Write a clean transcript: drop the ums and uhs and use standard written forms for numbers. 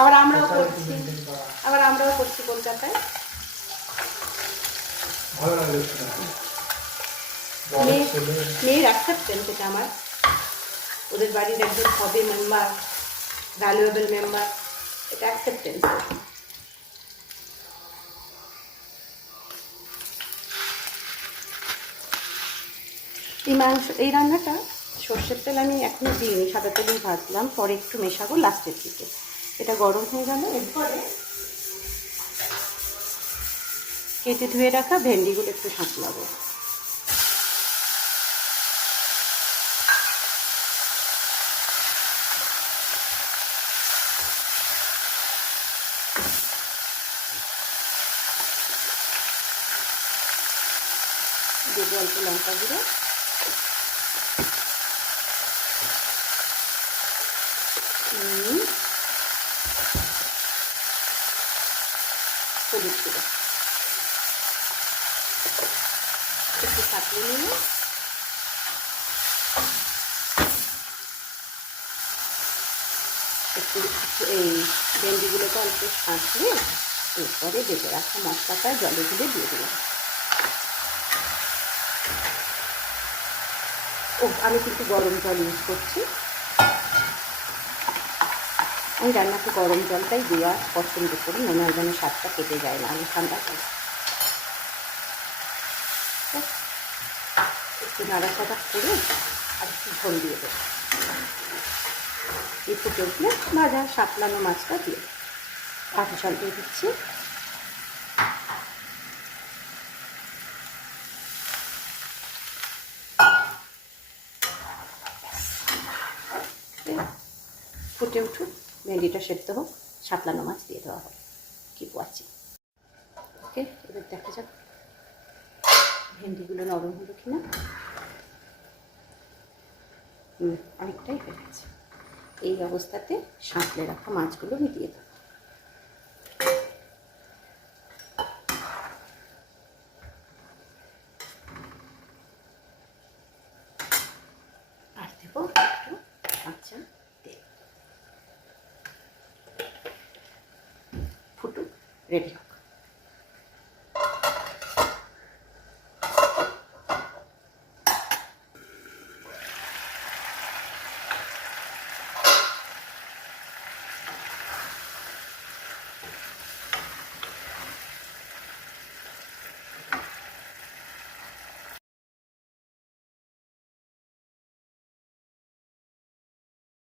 আবার আমরাও করছি কলকাতায়। মেয়ের অ্যাকসেপ্টেন্স এটা আমার, ওদের বাড়ির একজন হবে মেম্বার, ভ্যালুয়েবল মেম্বার, এটা অ্যাকসেপ্টেন্স। এই রান্নাটা সর্ষের তেল আমি এখনো দিইনি, সাদা তেলেই ভাজলাম, পরে একটু মেশাবো লাস্টের দিকে। এটা গরম হয়ে গেল, এরপরে কেটে ধুয়ে রাখা ভেন্ডিগুলো একটু সাঁতলাবো। দেবো অল্প লঙ্কা গুঁড়ো, হলুদ গুঁড়ো একটু সাঁতলে নিয়ে একটু এই ভেন্ডিগুলোকে অল্প সাঁতলে এরপরে বেটে রাখা মশলাটা জলে গুলে দিয়ে দিলাম। আমি কিন্তু গরম জল ইউজ করছি, আমি রান্নাতে গরম জলটাই দেওয়া পছন্দ করি, মনে হয় যেন স্বাদটা কেটে যায় না, আমি ঠান্ডা করি। একটু নাড়াচাড়া করে আর একটু ঝোল দিয়ে দেবো, একটু চললে ভাজা সাতলানো মাছটা দিয়ে কাঠি জল দিয়ে দিচ্ছি। ফুটে উঠুক, ভেন্ডিটা সেদ্ধ হোক, সাতলানো মাছ দিয়ে দেওয়া হবে। কি পোয়াচ্ছি, ওকে। এবার দেখা যাক ভেন্ডিগুলো নরম হলো কিনা। অনেকটাই হয়ে গেছে। এই অবস্থাতে সাঁতলে রাখা মাছগুলো আমি দিয়ে দেবো। আর দেবো একটু কাঁচা তেল। ফুটুক, রেডি হোক।